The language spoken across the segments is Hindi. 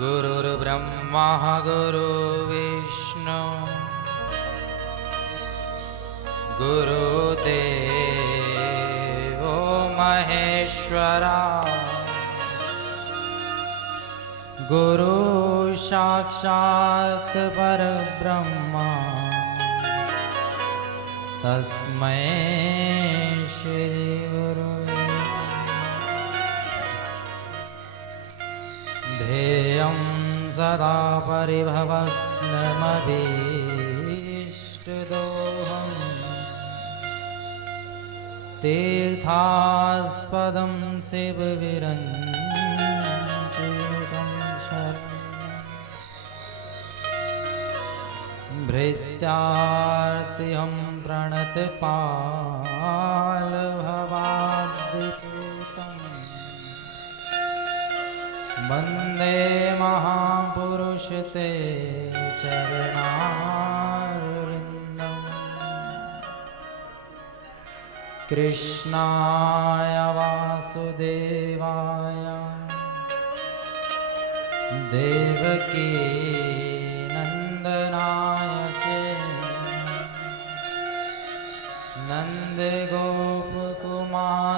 गुरुर्ब्रह्मा गुरुर्विष्णु गुरुदेवो महेश्वरा गुरु साक्षात् परब्रह्मा तस्मै श्री गुरुवे ध्येयं सदा परिभवग्नमभीष्टदोहम् तीर्थास्पदं शिवविरञ्चितं शरणं भृत्यार्तिहं प्रणतपालभवाब्धिपूतं वन्दे महापुरुष ते चरणारविन्दम् कृष्णाय वासुदेवाय देवकी नन्दनाय च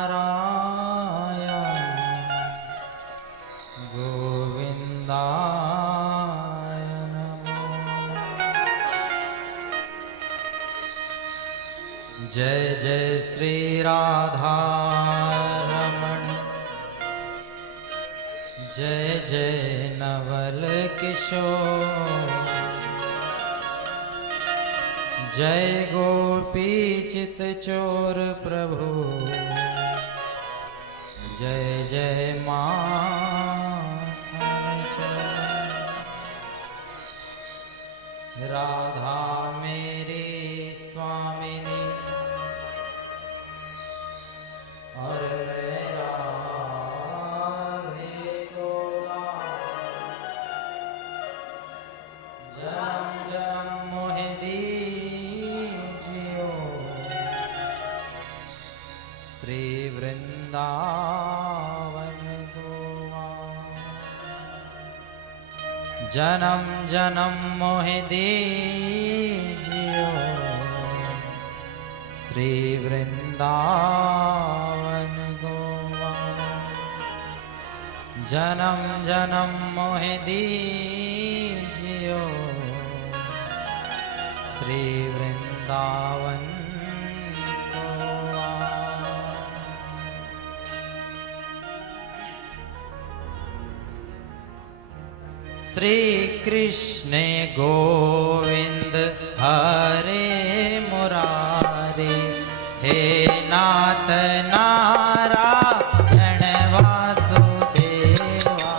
नन्दगोपकुमाराय गोविन्दाय नमो जय जय श्री राधा रमण जय जय नवल किशोर जय गोपी चित चोर प्रभु जय जय राधा मेरी स्वामिनी और मेरा राधे को जन्म जन्म मोहि दीजियो श्री वृंदावन गोवा जन्म जन्म मोहि दीजियो श्री वृंदावन गोवा जन्म जन्म मोहि दीजियो श्री वृंदावन गोवा। श्री कृष्ण गोविंद हरे मुरारी हे नाथ नारायण वासुदेवा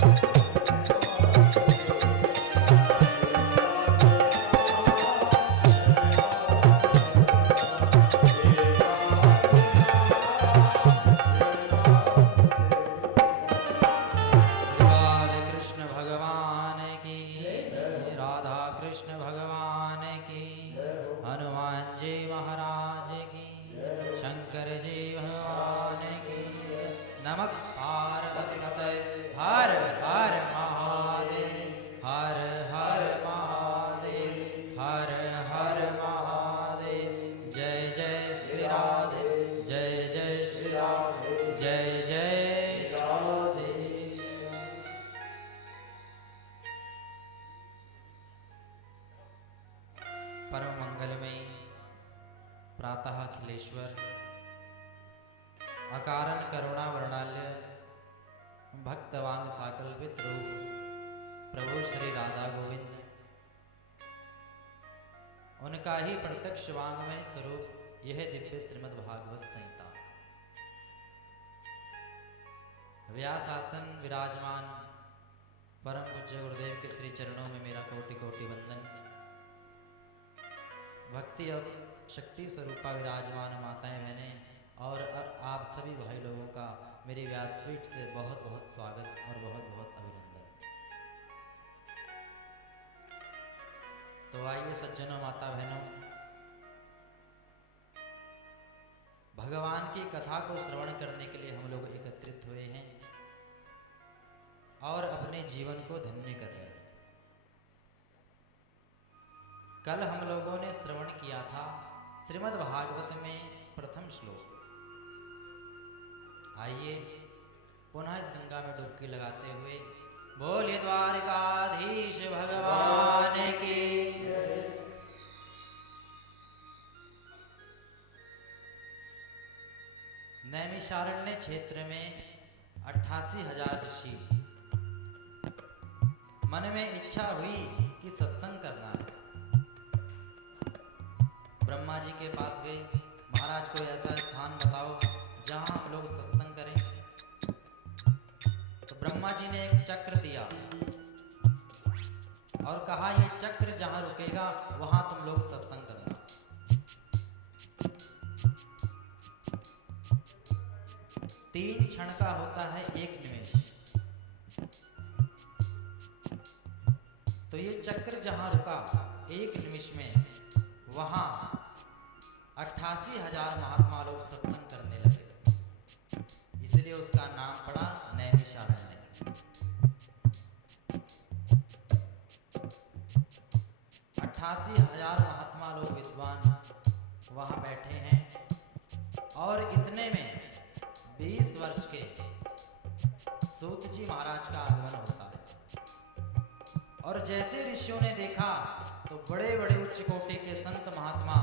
बाल कृष्ण भगवान की, राधा कृष्ण भगवान की, हनुमान जी महाराज की, शंकर जी भगवान की। नमः पार्वती पतये हर हर महादेव, हर हर महादेव, हर हर महादेव। जय जय श्री राधे, जय जय श्री राधे, जय जय राधे। परम मंगलमयी प्रातः अखिलेश्वर, अकारण करुणा वर्णाल्य, भक्तवांग साकल्पित रूप प्रभु श्री राधा गोविंद, उनका ही प्रत्यक्ष वांगमय स्वरूप यह दिव्य श्रीमद् भागवत संहिता। व्यासासन विराजमान परम पूज्य गुरुदेव के श्री चरणों में मेरा कोटि कोटि वंदन। भक्ति और शक्ति स्वरूपा विराजमान माताएं बहनें और अब आप सभी भाई लोगों का मेरी व्यासपीठ से बहुत बहुत स्वागत और बहुत बहुत अभिनंदन। तो आइए सज्जनों, माता बहनों, भगवान की कथा को श्रवण करने के लिए हम लोग एकत्रित हुए हैं और अपने जीवन को धन्य कर रहे हैं। कल हम लोगों ने श्रवण किया था श्रीमद् भागवत में प्रथम श्लोक। आइए पुनः इस गंगा में डुबकी लगाते हुए बोलिए द्वारिकाधीश भगवान की। नैमिषारण्य क्षेत्र में 88,000 ऋषि, मन में इच्छा हुई कि सत्संग करना है। ब्रह्मा जी के पास गए, महाराज कोई ऐसा स्थान बताओ जहां हम लोग सत्संग करें। तो ब्रह्मा जी ने एक चक्र दिया और कहा ये चक्र जहां रुकेगा वहां तुम लोग सत्संग करना। तीन क्षण का होता है एक निमेष। तो ये चक्र जहां रुका एक निमिष में, वहां 88,000 महात्मा लोग सत्संग करने लगे। इसलिए उसका नाम पड़ा नैमिषारण्य। 88,000 महात्मा लोग विद्वान वहां बैठे हैं और इतने में 20 वर्ष के सूत जी महाराज का आगमन होता है। और जैसे ऋषियों ने देखा तो बड़े बड़े उच्च कोटि के संत महात्मा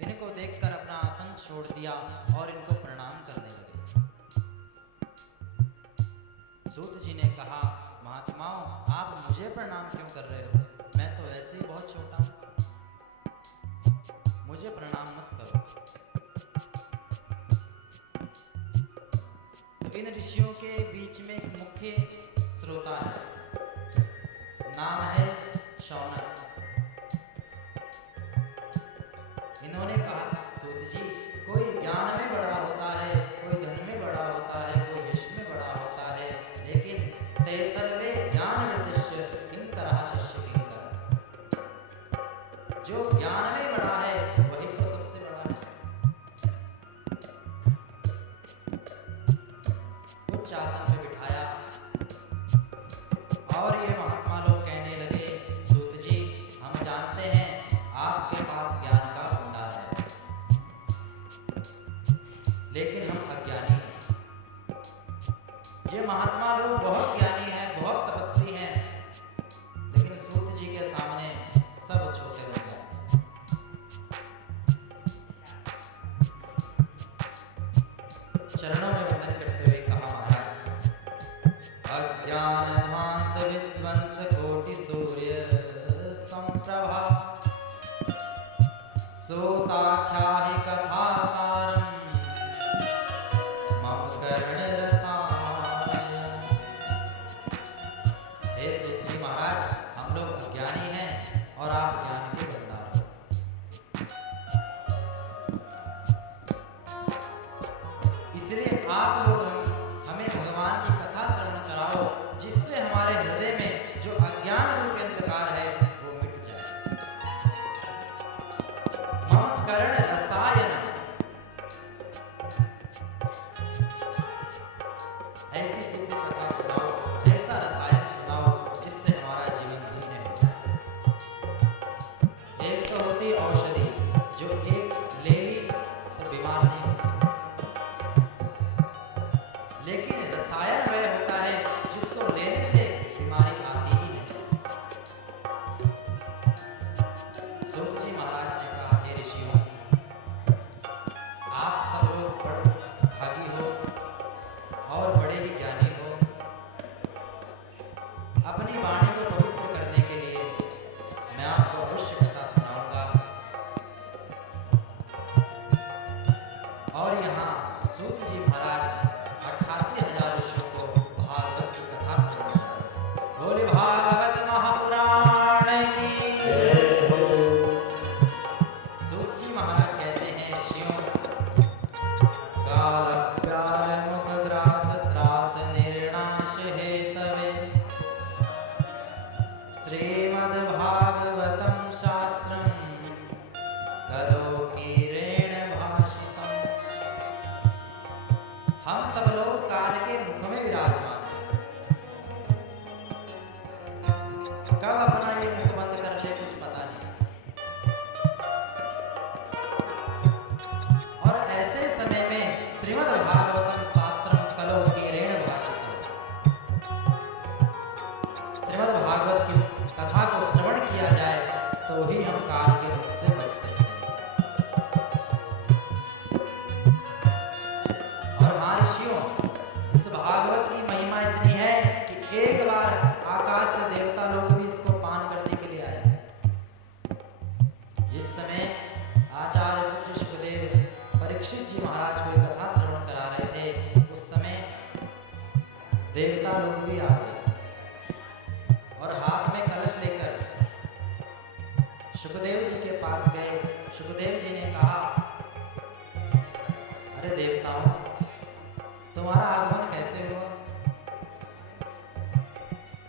इनको देखकर अपना आसन छोड़ दिया और इनको प्रणाम करने लगे। सूत जी ने कहा, महात्माओं, आप मुझे प्रणाम क्यों कर रहे हो? मैं तो ऐसे ही बहुत छोटा हूं, मुझे प्रणाम मत करो। तो इन ऋषियों के बीच में एक मुख्य श्रोता है, नाम है शौनक। इन्होंने कहा, सूत जी, कोई ज्ञान में बड़ा होता है, कोई धन में बड़ा होता है, कोई यश में बड़ा होता है, लेकिन ते सर्वे ज्ञान वृद्धिश्च किंकरः शिष्य किंकर। जो ज्ञान में बड़ा है वही तो सबसे बड़ा है। उच्च आसन पे बिठाया और ये महात्मा लोग कहने लगे, सूत जी, हम जानते हैं आपके पास ज्ञान का भंडार है, लेकिन हम अज्ञानी हैं। ये महात्मा लोग बहुत ज्ञानी हैं, बहुत तपस्वी हैं, लेकिन सूत जी के सामने सब छोटे हो जाते हैं। चरणों में वंदन करते हुए कहा, महाराज, अज्ञानमांत विध्वंस कोटि सूर्य संप्रभा, सोताख्याहि कथा सारम् मम कर्ण रसाय। ज्ञानी हैं और आप ज्ञान के भंडार हो। इसलिए आप लोग हमें भगवान की कथा श्रवण कराओ, जिससे हमारे हृदय में जो अज्ञान रूपी अंधकार है वो मिट जाए। मम कर्ण रसायन, ऐसी दिव्य कथा सुनाओ, ऐसा रसायन सुनाओ जिससे हमारा जीवन धन्य हो जाए। एक तो होती औषधि, जो एक ले ली तो बीमार नहीं होती, लेकिन रसायन वह होता है जिसको लेने से बीमारी आती ही नहीं। सूत जी महाराज ने कहा, हे ऋषियों, आप सब लोग भागी हो और बड़े ही ज्ञानी हो। अपनी वाणी को पवित्र करने के लिए मैं आपको अवश्य कथा सुनाऊंगा। और यहाँ सूत जी महाराज 88,000 ऋषियों को भागवत की कथा सुना रहे हैं। बोले भागवत महापुराण की जय हो। सूत जी महाराज कहते हैं, ऋषियों, काल प्याल मुख ग्रास त्रास निर्नाश हेतवे श्रीमद् भागवतम शास्त्रम कलोकीरेण भाषितम। हम सब लोग काल के मुख में विराजमान हैं। कब अपना ये मुख बंद कर ले कुछ पता नहीं। और ऐसे समय में श्रीमद् भागवतम शास्त्रम कलोकीरेण भाषितम, श्रीमद् भागवत की कथा को श्रवण किया जाए तो ही हम काल के मुख से बच सकते हैं। और हाँ ऋषियों, इस भागवत की महिमा इतनी है कि एक बार आकाश से देवता लोग भी इसको पान करने के लिए आए। जिस समय आचार्य पूज्य शुकदेव परीक्षित जी महाराज को कथा श्रवण करा रहे थे, उस समय देवता लोग भी आ गए और हाथ में कलश लेकर शुकदेव जी के पास गए। शुकदेव जी ने कहा, अरे देवताओं, तुम्हारा आगमन कैसे हुआ?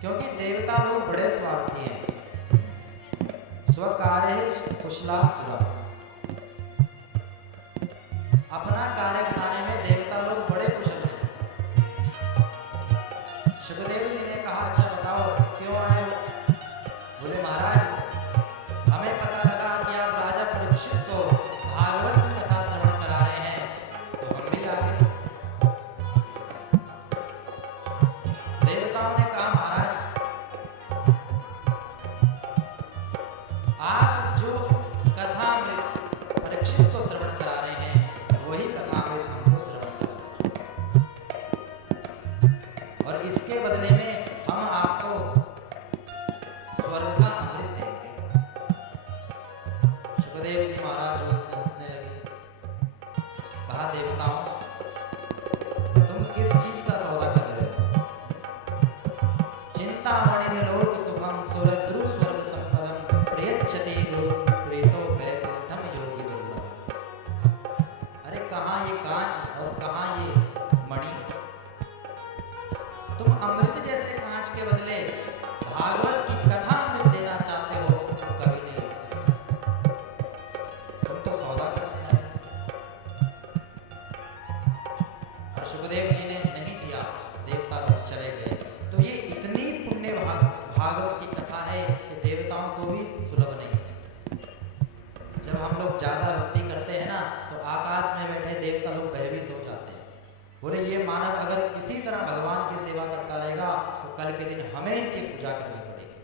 क्योंकि देवता लोग बड़े स्वार्थी हैं। स्वकार्य कुशलासुरा, अपना कार्य बनाने में देवता लोग बड़े कुशल हैं। शुकदेव जी ने कहा, अच्छा बताओ क्यों आए हो? बोले महाराज, हमें पता लगा कि आप राजा परीक्षित को भागवत की कथा श्रवण करा रहे हैं, तो हम भी आ गए। देवताओं ने कहा, महाराज, आप जो कथामृत परीक्षित को श्रवण करा रहे हैं, वही कथामृत हमको श्रवण करा, और इसके बदले में हम आपको स्वर्ग का अमृत देंगे। शुकदेव जी महाराज जोर से हंसने लगे। कहा, देवताओं, तुम किस चीज का सौदा कर रहे हो? चिंतामणि निलोक सुखम सुरद्रु स्वर्ग संपदम प्रयच्छति गुरु प्रेतो वैकुंठम योगी दुर्लभ। अरे कहाँ ये कांच और कहाँ ये मणि? तुम अमृत जैसे कांच के बदले भागवत की कथा अमृत लेना चाहते हो, तो कभी नहीं हो सकता। तुम तो सौदा करने आए। और शुकदेव जी ने नहीं दिया, देवता लोग चले गए। तो ये इतनी पुण्य भागवत की कथा है कि देवताओं को भी सुलभ नहीं है। जब हम लोग ज्यादा भक्ति करते हैं ना, तो आकाश में बैठे देवता लोग भयभीत हो जाते हैं। बोले, ये मानव अगर इसी तरह भगवान की सेवा करता रहेगा तो कल के दिन हमें इनकी पूजा करनी पड़ेगी।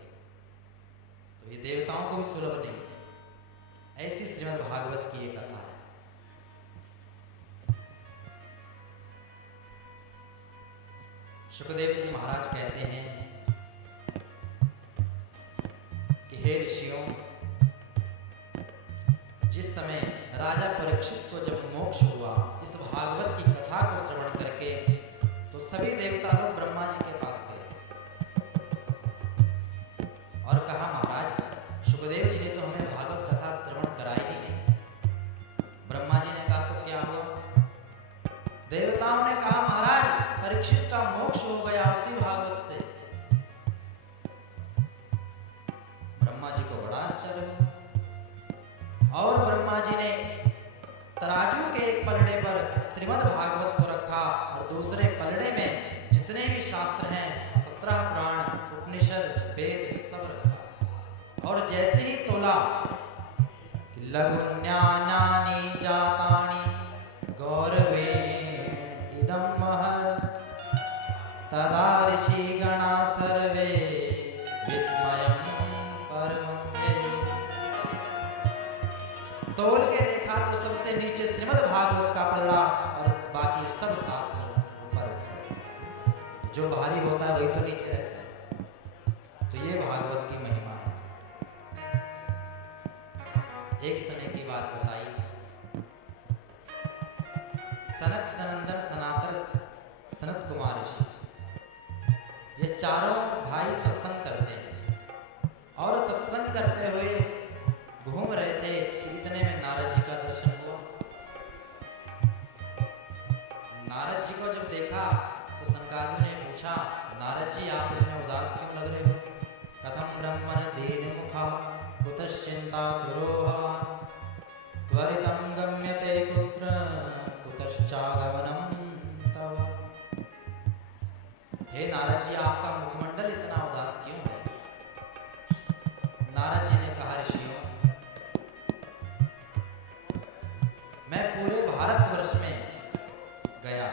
तो ये देवताओं को भी सुलभ नहीं है। ऐसी श्रीमद् भागवत की ये कथा है। शुकदेव जी महाराज कहते हैं कि हे ऋषियों, जिस समय राजा परीक्षित को जब मोक्ष हुआ इस भागवत की कथा को श्रवण करके, तो सभी देवता लोग ब्रह्मा जी के पास गए और कहा, महाराज लघुन्यानानि जातानि गौरवेण इदं महत् तदा ऋषिगणा सर्वे विस्मयं परमं व्ययुः। तोल के देखा तो सबसे नीचे श्रीमद् भागवत का पल्ला और बाकी सब शास्त्र ऊपर उठ गए। जो भारी होता है वही तो नीचे रहता है। तो ये भागवत की महिमा है। एक समय की बात बताई, सनक सनंदन सनातन सनत कुमार ऋषि, ये चारों भाई सत्संग करते हैं और सत्संग करते हुए घूम रहे थे कि इतने में नारद जी का दर्शन हुआ। नारद जी को जब देखा तो सनकादियों ने पूछा, नारद जी आप इतने उदास क्यों लग रहे हो? कथम ब्रह्मण दीन मुखा कुतश्चिंता तुरो भवान् त्वरितं गम्यते कुत्र कुतश्चागमनं तव। हे नारद जी आपका मुखमंडल इतना उदास क्यों है? नारद जी ने कहा, ऋषियों मैं पूरे भारतवर्ष में गया,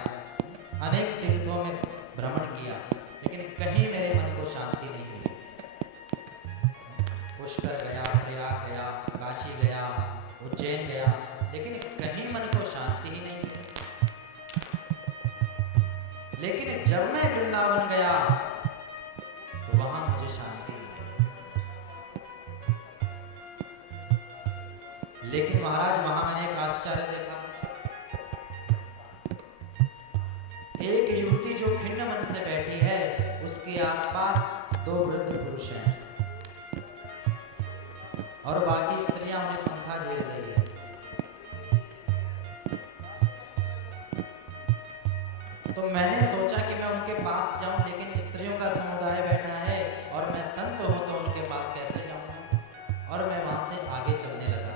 अनेक तीर्थों में भ्रमण किया, लेकिन कहीं मेरे मन को शांति नहीं मिली। पुष्कर गया, प्रयाग गया, काशी गया, उज्जैन गया, लेकिन कहीं मन को शांति ही नहीं मिली। लेकिन जब मैं वृंदावन गया तो वहां मुझे शांति मिली। लेकिन महाराज वहां मैंने एक आश्चर्य देखा। एक युवती जो खिन्न मन से बैठी है, उसके आसपास दो वृद्ध पुरुष हैं और बाकी स्त्रियां उन्हें पंखा झेल रही है। तो मैंने सोचा कि मैं उनके पास जाऊं, लेकिन स्त्रियों का समुदाय बैठा है और मैं संत हूं तो उनके पास कैसे जाऊं? और मैं वहां से आगे चलने लगा।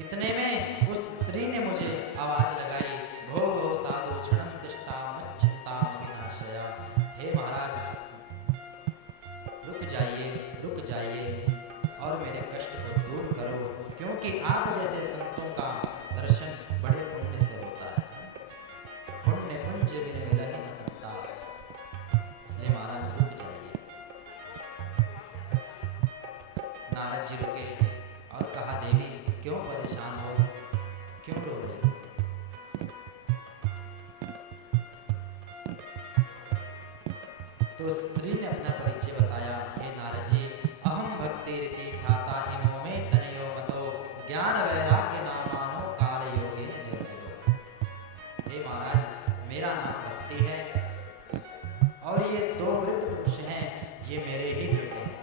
इतने में उस स्त्री ने मुझे आवाज लगाई, भो भो साधु क्षणं तिष्ठा मच्चित्ता विनाशया। हे महाराज रुक जाइए और मेरे कष्ट को दूर करो, क्योंकि आप जैसे संतों का दर्शन बड़े पुण्य से होता है। पुण्य पुंज बिन मिला ही न सकता, इसलिए महाराज रुक जाइए। नारद जी रुके और कहा, देवी क्यों परेशान हो, क्यों रो रहे हो? तो स्त्री ने अपना परिचय बताया, हे नारद जी अहम भक्ति रीति ख्याता हिमो में तनयो मतो ज्ञान वैराग्य नामानो काल योगे न जर्जरो। हे महाराज मेरा नाम भक्ति है और ये दो वृद्ध पुरुष हैं, ये मेरे ही बेटे हैं।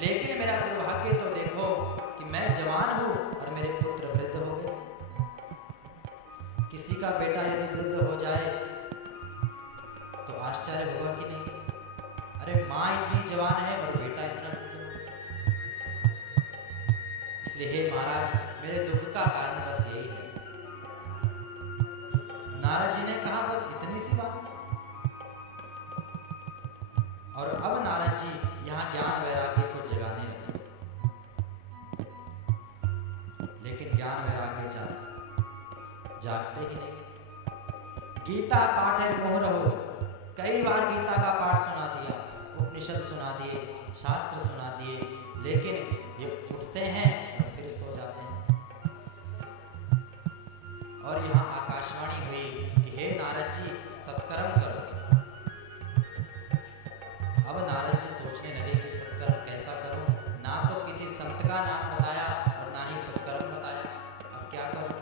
लेकिन मेरा दुर्भाग्य तो देखो कि मैं जवान हूं और मेरे पुत्र वृद्ध हो गए। किसी का बेटा यदि वृद्ध हो जाए तो आश्चर्य होगा कि नहीं? अरे माँ इतनी जवान है और बेटा इतना वृद्ध। इसलिए हे महाराज मेरे दुख का कारण बस यही है। नारद जी ने कहा, बस इतनी सी बात? और अब नारद जी यहाँ ज्ञान वैराग्य को जगाने लगे, लेकिन ज्ञान वैराग्य जागते ही नहीं। गीता पाठेर मोह रहो, कई बार गीता का पाठ सुना दिया, उपनिषद सुना दिए, शास्त्र सुना दिए, लेकिन ये उठते हैं और फिर सो जाते हैं। और यहाँ आकाशवाणी हुई कि हे नारद जी सत्कर्म करो। अब नारद जी सोचने लगे कि सत्कर्म कैसा करूं? ना तो किसी संत का नाम बताया और ना ही सत्कर्म बताया, अब क्या करूं?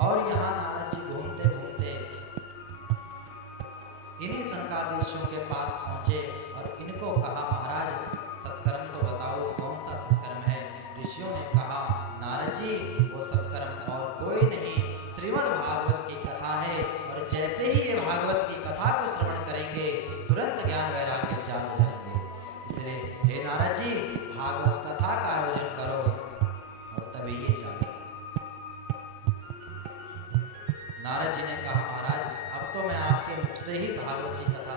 और यहाँ नारद जी घूमते घूमते इन्हीं संकादेशों के पास पहुंचे और इनको कहा, महाराज सत्कर्म तो बताओ, कौन सा सत्कर्म है? ऋषियों ने कहा, नारद जी वो सत्कर्म और कोई नहीं, श्रीमद् भागवत की कथा है, और जैसे ही ये भागवत की कथा को श्रवण करेंगे तुरंत ज्ञान वैराग्य जाग जाएंगे। इसलिए हे नारद जी भागवत कथा का आयोजन करो और तभी ये जागे। नारद जी ने कहा, महाराज अब तो मैं आपके मुख से ही भागवत की कथा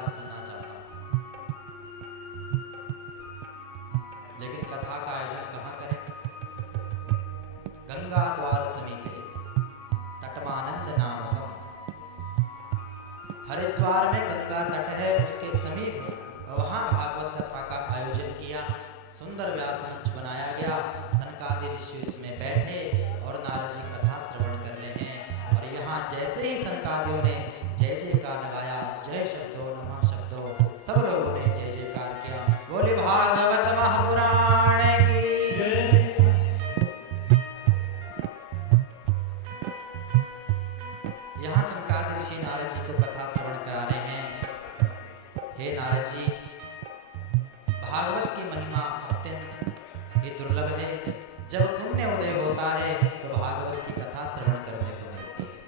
गंगा द्वार समीपे तटमानंद नामकम। हरिद्वार में गंगा तट है, उसके समीप वहां भागवत कथा का आयोजन किया। सुंदर व्यास मंच बनाया गया। सनकादि ऋषि उसमें बैठे और नारद जी कथा श्रवण कर रहे हैं। और यहाँ जैसे ही सनकादियों ने जय जयकार लगाया, जय शब्दों नमः शब्दों, सब लोगों ने जय जयकार किया। बोले भागवत महापुराण की। यहाँ सनकादि ऋषि नारद जी को कथा श्रवण करा रहे हैं। हे नारद जी, भागवत की महिमा अत्यंत ही दुर्लभ है। जब पुण्य उदय होता है तो भागवत की कथा श्रवण करने को मिलती है।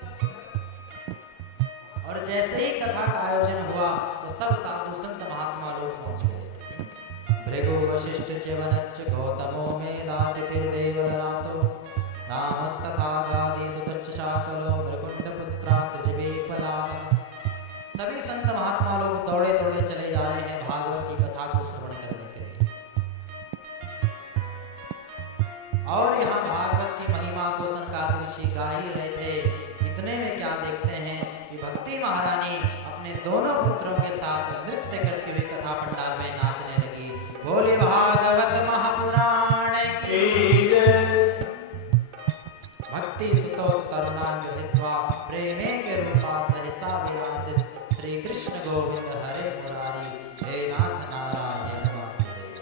और जैसे ही कथा का आयोजन हुआ तो सब साधु संत महात्मा लोग पहुंच गए। भृगु वशिष्ठ च वनश्च गौतमो मेधातिथिर्देवदनातो रामस्तथा गादि सुतश्च शाकलो मृकुंड पुत्रा त्रिजवेपलाग। सभी संत महात्मा लोग दौड़े दौड़े चले जा रहे हैं भागवत की कथा को श्रवण करने के लिए। और यहाँ भागवत की महिमा को सनकादिक ऋषि गा ही रहे थे। इतने में क्या देखते हैं कि भक्ति महारानी अपने दोनों पुत्रों के साथ नृत्य करती हुई कथा पंडाल में नाचने लगी। बोले भागवत महापुराण की जय। भक्ति सुतो तरुणान्वित्वा प्रेमे के रूपा सहसा विरासित श्री कृष्ण गोविंद हरे मुरारी हे नाथ नारायण वासुदेव।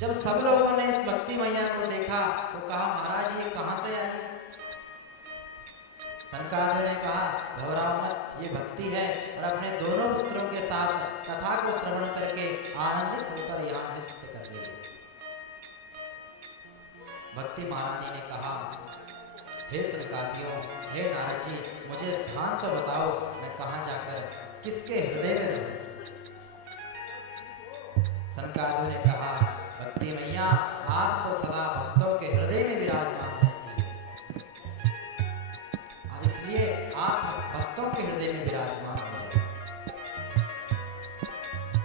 जब सब लोगों ने इस भक्ति मैया को देखा तो कहा, महाराज ये कहां से आई? सनकादियों ने कहा, घबराओ मत, ये भक्ति है और अपने दोनों पुत्रों के साथ कथा को श्रवण करके आनंदित होकर यहाँ नृत्य कर रही है। भक्ति महारानी ने कहा, हे सनकादियों, हे नारद जी, मुझे स्थान तो बताओ, मैं कहां जाकर किसके हृदय में रहूं? सनकादियों ने कहा, भक्ति मैया, आप तो सदा भक्तों के हृदय में विराजमान रहती है, इसलिए आप भक्तों के हृदय में विराजमान हो।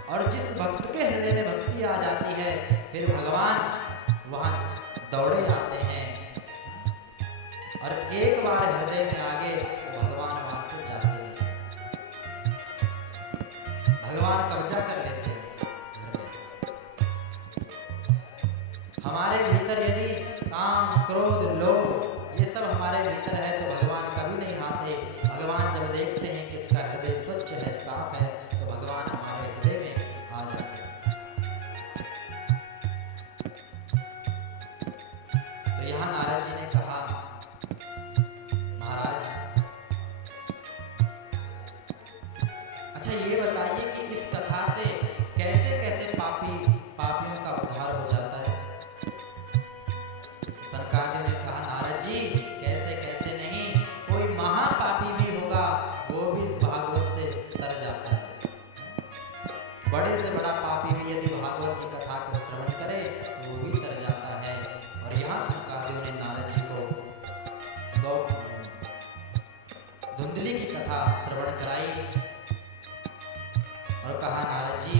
और जिस भक्त के हृदय में भक्ति आ जाती है फिर भगवान वहां दौड़े आते हैं और एक बार हृदय में आ गए तो भगवान वहां से जाते हैं। भगवान कब्जा कर लेते हैं। हमारे भीतर यदि काम क्रोध लोभ ये सब हमारे भीतर है तो भगवान कभी नहीं आते। भगवान जब देखते हैं कि इसका हृदय स्वच्छ है, साफ है, तो भगवान हमारे हृदय में आ जाते हैं। तो यहाँ नारद जी ने कहा, महाराज अच्छा ये बताइए कि इस कथा से कैसे कैसे पापियों का उद्धार हो जाता है? सरकार ने कहा, नारद जी कैसे कैसे नहीं, कोई महापापी भी होगा वो भी इस भागवत से तर जाता है। बड़े से बड़ा पापी भी यदि भागवत की कथा को श्रवण करे तो वो भी तर जाता है। और यहाँ सरकारियों ने नारद जी को धुंधली की कथा श्रवण कराई और कहा, नारद जी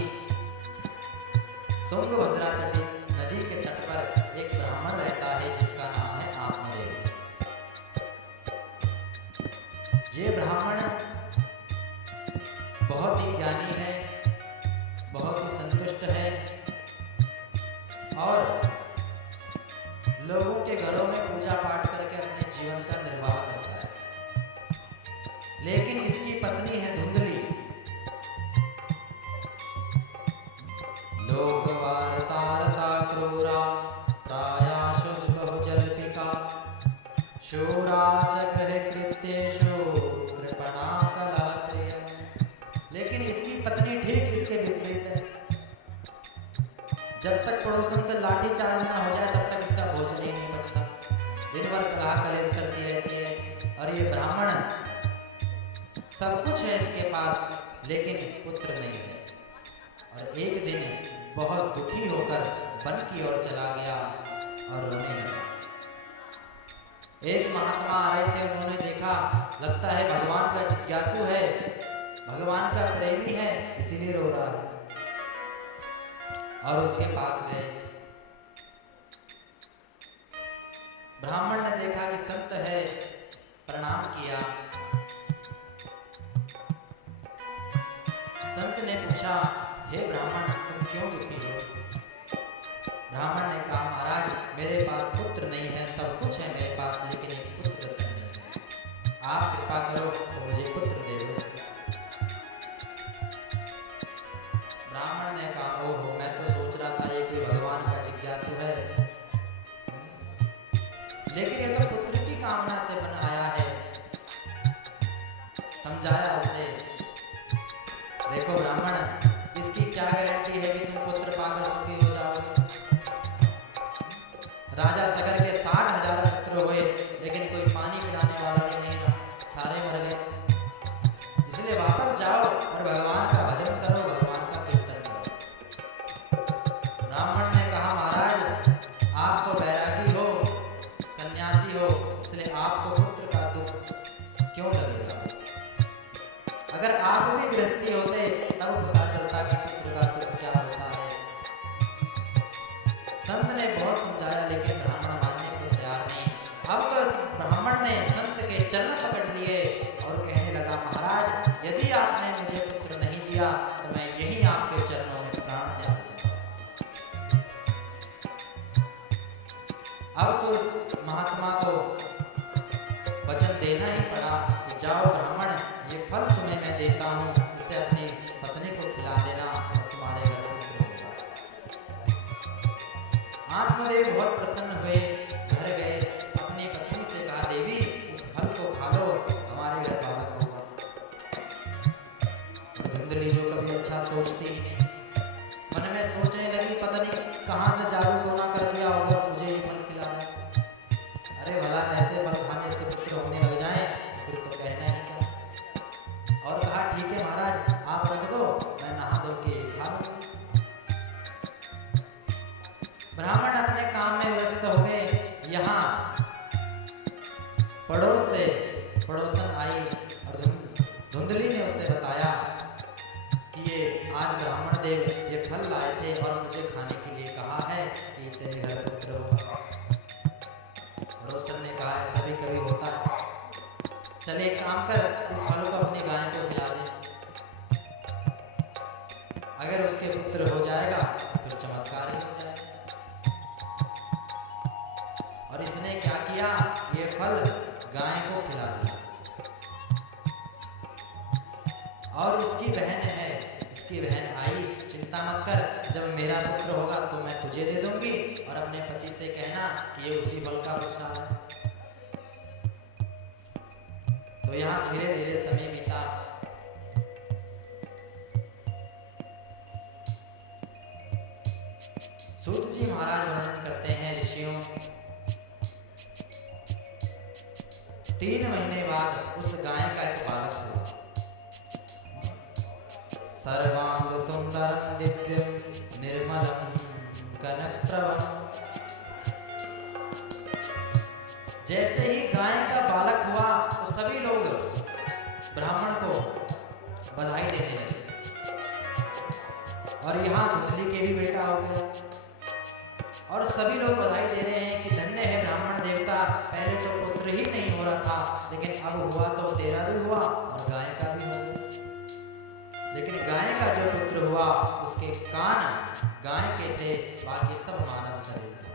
तुंगभद्रा तटी नदी के तट पर एक ब्राह्मण रहता है जिसका नाम है आत्मदेव। ये ब्राह्मण बहुत ही ज्ञानी है, बहुत ही संतुष्ट है और लोगों के घरों में पूजा पाठ करके अपने जीवन का निर्वाह करता है। लेकिन इसकी पत्नी है धुंधली। लोकवार्तारता क्रूरा प्रायाशुज बहुजल्पिका शूरा च गृहकृत्येषु कृपणा कला प्रिय। लेकिन इसकी पत्नी ठीक इसके विपरीत है। जब तक पड़ोसन से लाठी चार्ज ना हो जाए तब तक इसका भोजन ही नहीं बचता। दिन भर कलह कलेश करती रहती है। और ये ब्राह्मण सब कुछ है इसके पास लेकिन पुत्र नहीं है। और एक दिन बहुत दुखी होकर वन की ओर चला गया और रोने लगा। एक महात्मा आ रहे थे, उन्होंने देखा लगता है भगवान का जिज्ञासु है, भगवान का प्रेमी है, इसीलिए रो रहा है। और उसके पास गए ब्राह्मण ने देखा कि संत है, प्रणाम किया। संत ने पूछा, हे ब्राह्मण, तुम क्यों दुखी हो? ब्राह्मण ने कहा, महाराज, मेरे पास पुत्र नहीं है, सब कुछ है मेरे पास, लेकिन एक पुत्र नहीं है। आप कृपा करो तो मुझे पुत्र दे दो। ब्राह्मण ने कहा, ओहो, मैं तो सोच रहा था ये कोई भगवान का जिज्ञासु है, लेकिन ये तो पुत्र की कामना से बन आया है। समझाया उसे, देखो ब्राह्मण, इसकी क्या गारंटी है कि तुम पुत्र पाकर सुखी हो जाओगे? राजा सगर के 60,000 पुत्र हुए, लेकिन कोई पानी पिलाने वाला भी नहीं रहा, सारे मर गए। इसलिए वापस जाओ और भगवान का भजन करो, भगवान का कीर्तन करो। ब्राह्मण ने कहा, महाराज, आप तो बैरागी हो, सन्यासी हो, इसलिए आपको पुत्र का दुख क्यों लगेगा? अगर आप भी गृहस्थी होते तब पता चलता कि पुत्र का सुख क्या होता है। संत ने बहुत समझाया, लेकिन ब्राह्मण मानने को तैयार नहीं। अब तो इस ब्राह्मण ने संत के चरण पकड़ लिए और कहने लगा, महाराज, यदि आपने मुझे पुत्र नहीं दिया तो मैं यही आपके चरणों में प्राण त्याग दूंगा। अब तो इस महात्मा को वचन देना ही पड़ा कि जाओ ब्राह्मण, ये फल तुम्हें मैं देता हूँ, इसे अपनी पत्नी को खिला देना और तुम्हारे घर पुत्र होगा। आत्मदेव बहुत प्रसन्न हुए, घर गए, अपनी पत्नी से कहा, देवी, इस फल को खा लो, हमारे घर बालक होगा। और धुंधली, जो कभी अच्छा सोचती ही नहीं, मन में सोचने लगी, पता नहीं कहाँ से जादू टोना कर दिया होगा, मुझे ये फल खिला रहा। अरे भला ऐसे फल खाने से पुत्र होने लग जाए तो फिर तो कहना ही क्या। और कहा, ठीक है महाराज, आप रख दो, मैं नहा धो के खा लूंगी। ब्राह्मण अपने काम में व्यस्त हो गए। यहाँ पड़ोस से पड़ोसन आई और धुंधली ने उसे बताया कि ये आज ब्राह्मण देव ये फल लाए थे और मुझे खाने के लिए कहा है कि तेरे घर पुत्र होगा। पड़ोसन ने कहा, ऐसा भी कभी होता है, चले एक काम कर, इस फल को अपनी गाय को खिला दे, अगर उसके पुत्र हो जाएगा तो फिर चमत्कार ही हो जाएगा। और इसने क्या किया, ये फल गाय को खिला दिया। और इसकी बहन है, इसकी बहन आई, चिंता मत कर, जब मेरा पुत्र होगा तो मैं तुझे दे दूंगी, और अपने पति से कहना कि ये उसी फल का बच्चा है। तो यहाँ धीरे धीरे समय बीता। सूत जी महाराज वर्णन करते हैं, ऋषियों, 3 महीने बाद उस गाय का एक बालक हुआ। सर्वांग सुंदरम दिव्यम निर्मलम कनकप्रभम। जैसे ही गाय का बालक हुआ तो सभी लोग ब्राह्मण को बधाई देने लगे। और यहाँ धुंधली के भी बेटा हो गया, और सभी लोग बधाई दे रहे हैं कि धन्य है ब्राह्मण देवता, पहले तो पुत्र ही नहीं हो रहा था, लेकिन अब हुआ तो तेरा भी हुआ और गाय का भी हुआ। लेकिन गाय का जो पुत्र हुआ उसके कान गाय के थे, बाकी सब मानव शरीर था,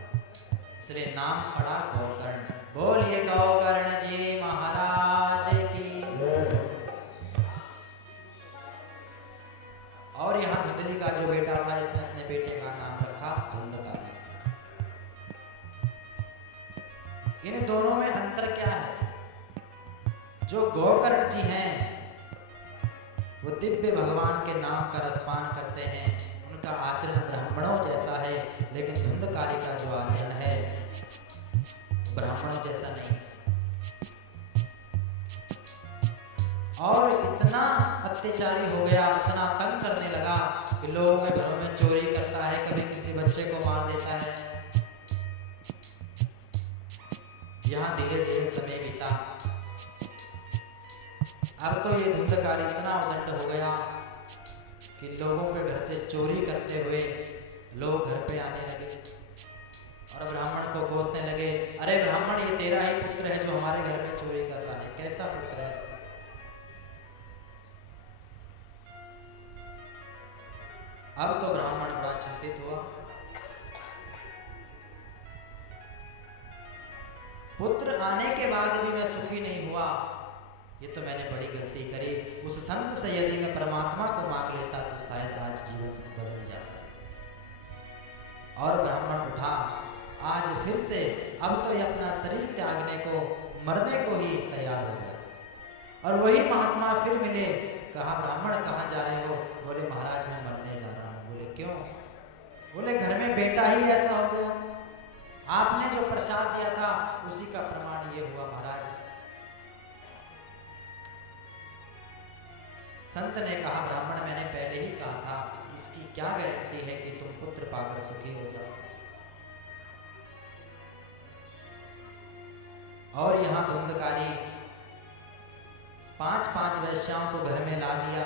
इसलिए नाम पड़ा गौकर्ण। बोलिए गौकर्ण जी महाराज की। और यहाँ धुंधली का जो बेटा था, इसने अपने बेटे का नाम रखा धुंधकारी। इन दोनों में अंतर क्या है? जो गौकर्ण जी हैं वो दिव्य भगवान के नाम का रसपान करते हैं, उनका आचरण ब्राह्मणों जैसा है, लेकिन धुंधकारी का जो आचरण है ब्राह्मणों जैसा नहीं। और इतना अत्याचारी हो गया, इतना तंग करने लगा कि लोगों के घरों में चोरी करता है, कभी किसी बच्चे को मार देता है। यहाँ धीरे धीरे समय बीता। अब तो ये धुंधकारी इतना उद्दंड हो गया कि लोगों के घर से चोरी करते हुए लोग घर पे आने लगे। और और ब्राह्मण को कोसने लगे, अरे ब्राह्मण, ये तेरा ही पुत्र है जो हमारे घर में चोरी कर रहा है, कैसा पुत्र है। अब तो ब्राह्मण बड़ा चिंतित हुआ, पुत्र आने के बाद भी मैं सुखी नहीं हुआ, ये तो मैंने बड़ी गलती करी। उस संत से यदि मैं परमात्मा को मांग लेता तो शायद आज जीवन बदल जाता। और ब्राह्मण उठा, आज फिर से अब तो ये अपना शरीर त्यागने को, मरने को ही तैयार हो गया। और वही महात्मा फिर मिले, कहा ब्राह्मण कहाँ जा रहे हो? बोले महाराज मैं मरने जा रहा हूँ। बोले क्यों? बोले घर में बेटा ही ऐसा हो गया, आपने जो प्रसाद दिया था उसी का प्रमाण ये हुआ महाराज। संत ने कहा ब्राह्मण मैंने पहले ही कहा था, इसकी क्या गारंटी है कि तुम पुत्र पाकर सुखी हो जाओ। और यहां धुंधकारी 5-5 वैश्याओं को घर में ला दिया।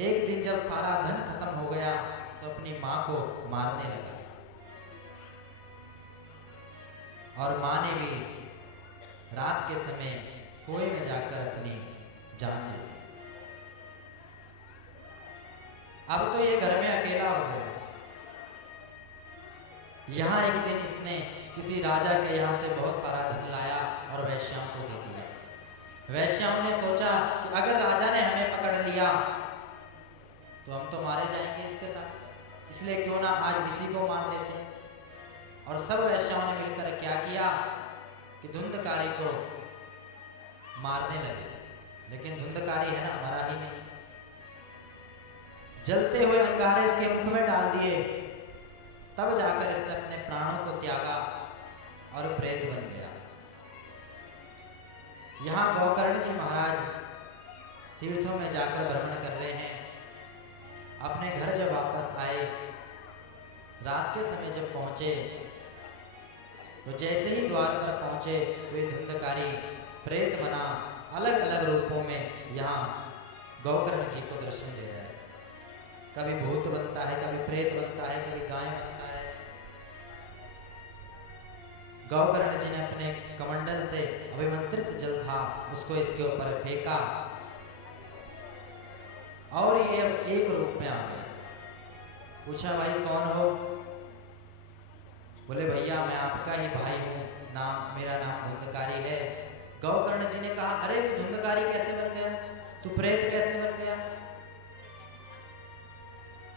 एक दिन जब सारा धन खत्म हो गया तो अपनी मां को मारने लगा, और मां ने भी रात के समय कुएं में जाकर अपनी जान ली। अब तो ये घर में अकेला हो गया। यहां एक दिन इसने किसी राजा के यहां से बहुत सारा धन लाया और वैश्याओं को दे दिया। वैश्याओं ने सोचा कि अगर राजा ने हमें पकड़ लिया तो हम तो मारे जाएंगे इसके साथ, इसलिए क्यों ना आज इसी को मार देते हैं। और सब वैश्याओं ने मिलकर क्या किया कि धुंधकारी को मारने लगे, लेकिन धुंधकारी है ना, मरा ही नहीं। जलते हुए अंगारे इसके मुख में डाल दिए, तब जाकर इसने अपने प्राणों को त्यागा और प्रेत बन गया। यहां गोकर्ण जी महाराज तीर्थों में जाकर भ्रमण कर रहे हैं। अपने घर जब वापस आए, रात के समय जब पहुंचे तो जैसे ही द्वार पर पहुंचे वे धुंधकारी प्रेत बना अलग अलग रूपों में यहाँ गोकर्ण जी को दर्शन दे रहा है। कभी भूत बनता है, कभी प्रेत बनता है, कभी गाय बनता है। गोकर्ण जी ने अपने कमंडल से अभिमंत्रित जल था उसको इसके ऊपर फेंका और ये अब एक रूप में आ गया। पूछा भाई कौन हो? बोले भैया मैं आपका ही भाई हूँ, मेरा नाम धुंधकारी है। गोकर्ण जी ने कहा अरे तू धुंधकारी कैसे बन गया, तू प्रेत कैसे बन गया?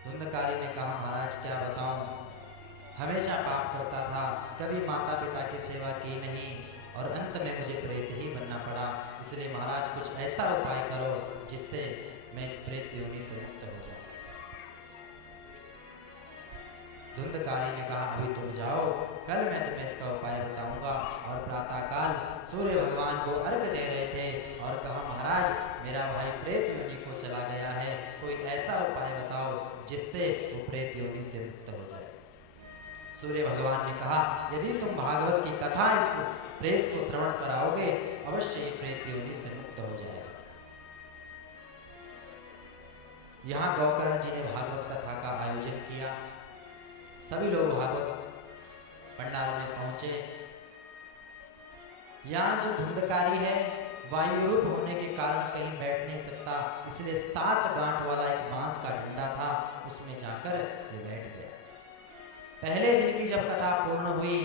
धुंधकारी ने कहा महाराज क्या बताऊं, हमेशा पाप करता था, कभी माता पिता की सेवा की नहीं और अंत में मुझे प्रेत ही बनना पड़ा। इसलिए महाराज कुछ ऐसा उपाय करो जिससे मैं इस प्रेत योनि से मुक्त हो जाऊं। धुंधकारी ने कहा अभी तुम जाओ, कल मैं तुम्हें इसका उपाय बताऊंगा। और प्रातःकाल सूर्य भगवान को अर्घ दे रहे थे और कहा महाराज मेरा भाई प्रेत योनि को चला गया है, कोई ऐसा उपाय बताओ जिससे वो प्रेत योनि से मुक्त हो जाए। सूर्य भगवान ने कहा यदि तुम भागवत की कथा इस प्रेत को श्रवण कराओगे अवश्य ये प्रेत योनि से मुक्त हो जाएगा। यहाँ गोकर्ण जी ने भागवत कथा का आयोजन किया। सभी लोग भागवत पंडाल में पहुंचे। यहाँ जो धुंधकारी है वायु रूप होने के कारण कहीं बैठ नहीं सकता, इसलिए 7 गांठ वाला एक बांस का डंडा था, उसमें जाकर ये बैठ गया। पहले दिन की जब कथा पूर्ण हुई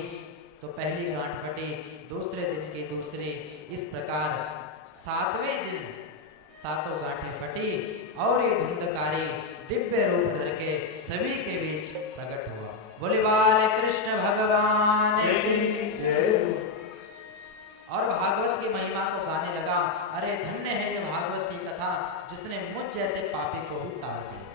तो पहली गांठ फटी, दूसरे दिन की दूसरी, इस प्रकार 7वें दिन 7 गांठें फटी और ये धुंधकारी दिव्य रूप धर के सभी के बीच प्रकट हुआ। बोले बाल कृष्ण भगवान की जय। और भागवत की महिमा को गाने लगा, अरे धन्य है ये भागवत की कथा जिसने मुझ जैसे पापी को भी तार दिया।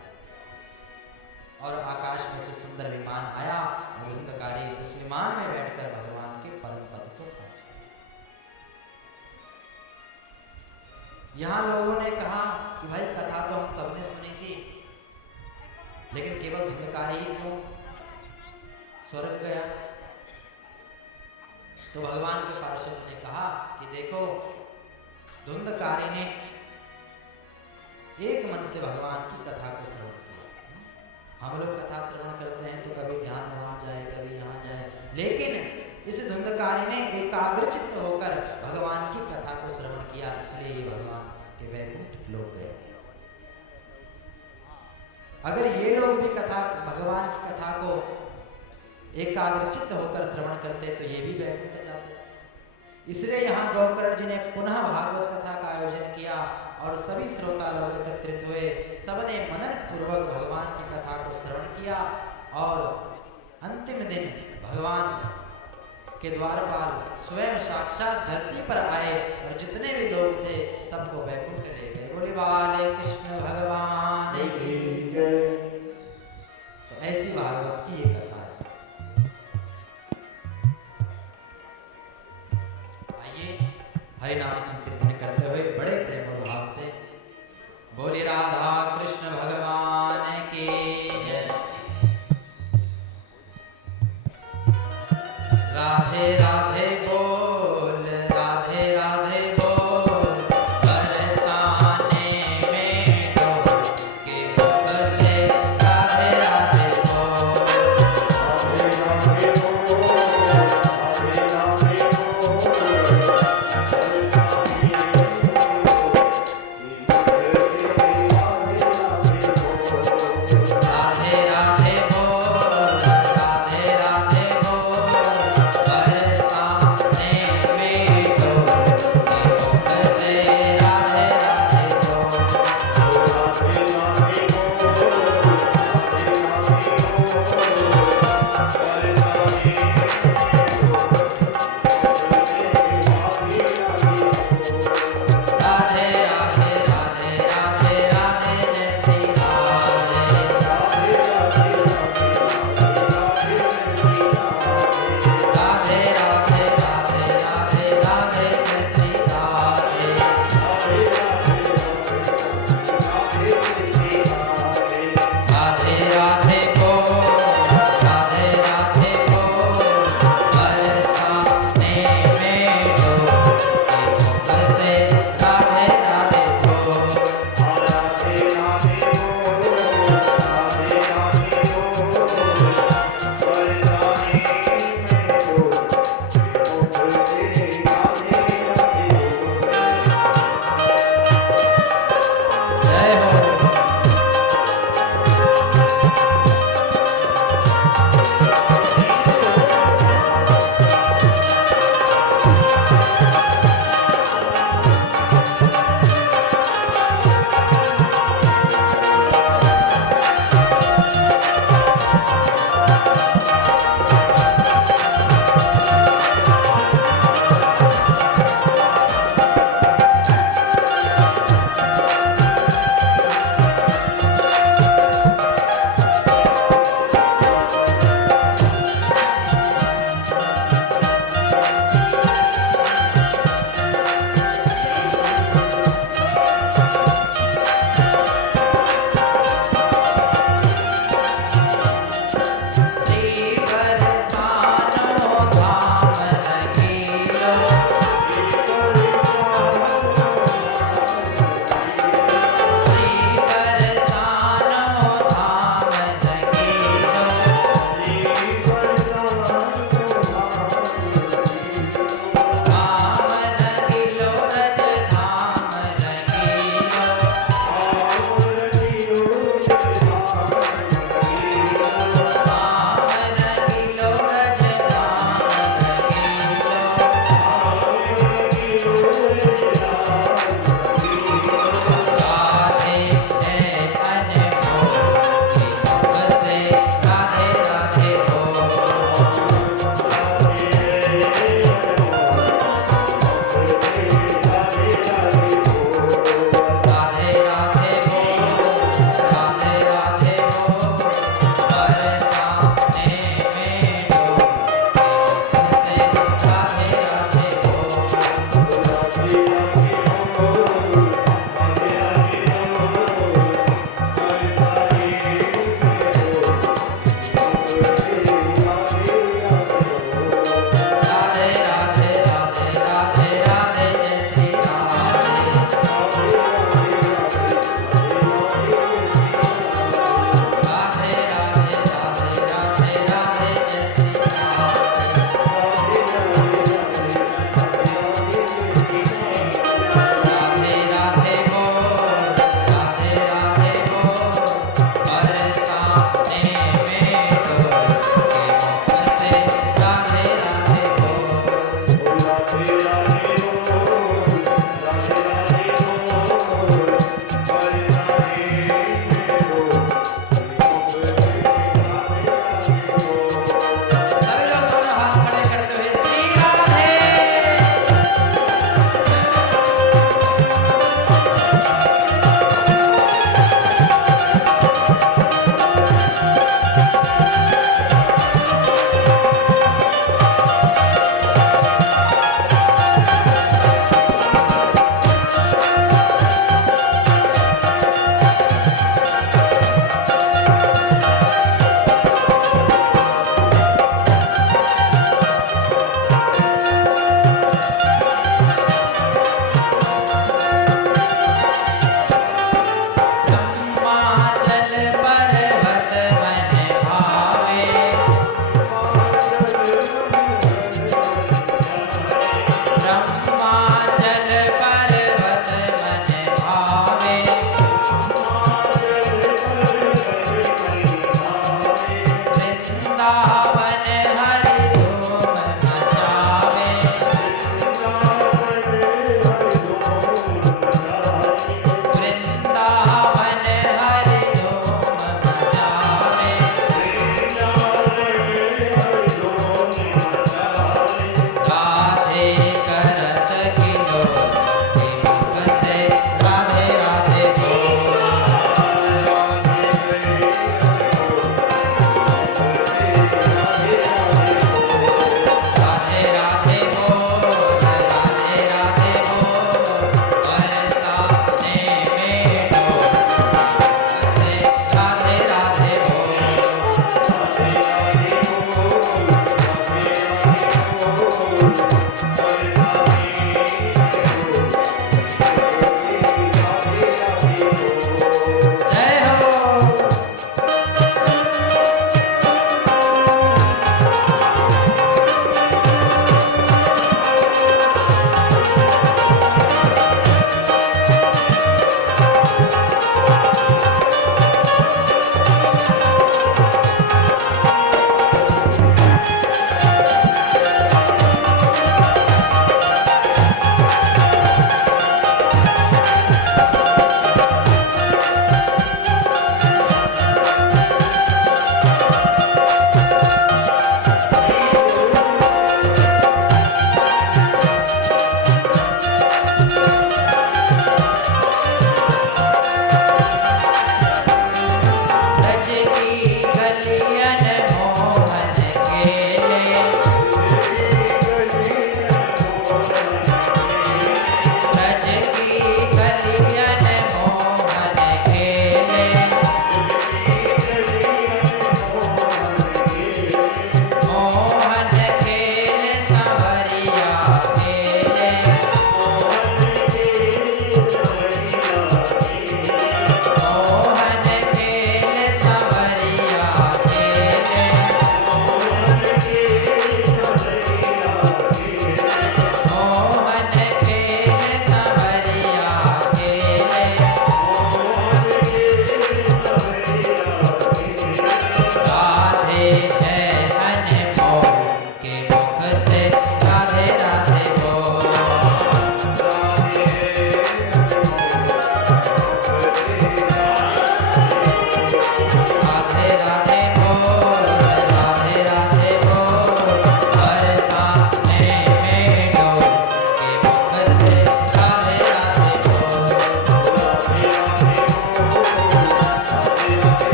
और आकाश में से सुंदर विमान आया और धुंधकारी उस विमान में बैठकर भगवान के परम पद को पहुंचा। यहाँ लोगों ने कहा कि भाई कथा तो हम सबने सुनी थी, लेकिन केवल धुंधकारी ही क्यों स्वर्ग गया? तो भगवान के पार्षद ने कहा कि देखो धुंधकारी ने एक मन से भगवान की कथा को श्रवण किया हम लोग कथा श्रवण करते हैं तो कभी ध्यान वहाँ जाए, कभी यहाँ जाए, लेकिन इस धुंधकारी ने एकाग्रचित्त होकर भगवान की कथा को श्रवण किया, इसलिए ये भगवान के वैकुंठ लोग गए। अगर ये लोग भी कथा, भगवान की कथा को एकाग्रचित्त होकर श्रवण करते तो ये भी वैकुंठ जाते। इसलिए यहाँ गोकर्ण जी ने पुनः भागवत कथा का आयोजन किया और सभी श्रोता लोग एकत्रित हुए। सबने मनन पूर्वक भगवान की कथा को श्रवण किया और अंतिम दिन भगवान के द्वारपाल स्वयं साक्षात धरती पर आए और जितने भी लोग थे सबको वैकुंठ ले गए। बोले बाले कृष्ण भगवान की जय। तो ऐसी भागवत की ये कथा है। आइए हरि नाम संकीर्तन करते हुए बड़े प्रेम और भाव से बोले राधा कृष्ण भगवान की जय। राधे राधे बोल, राधे राधे बोल, बरसाने में डोल के मुख से राधे राधे बोल। राधे राधे बोल, राधे राधे बोल, राधे राधे बोल, राधे राधे बोल, बरसाने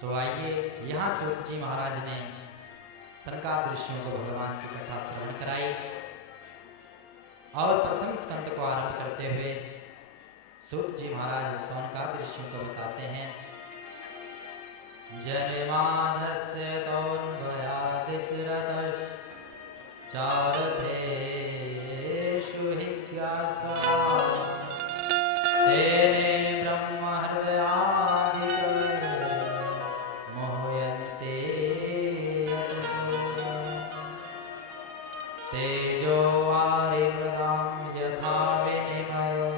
तो आइए यहाँ सूत जी महाराज ने सनकादिक ऋषियों को भगवान की कथा श्रवण कराई और प्रथम स्कंद को आरंभ करते हुए सूत जी महाराज सनकादिक ऋषियों को बताते हैं। जन्माधस्य तोन्वयादितिरतः चारुथेषु हि ज्ञास्वा तेने ब्रह्म हृदयादिकवये मोहयन्ते यतसो तेजो वारिमृदां यथा विनिमयो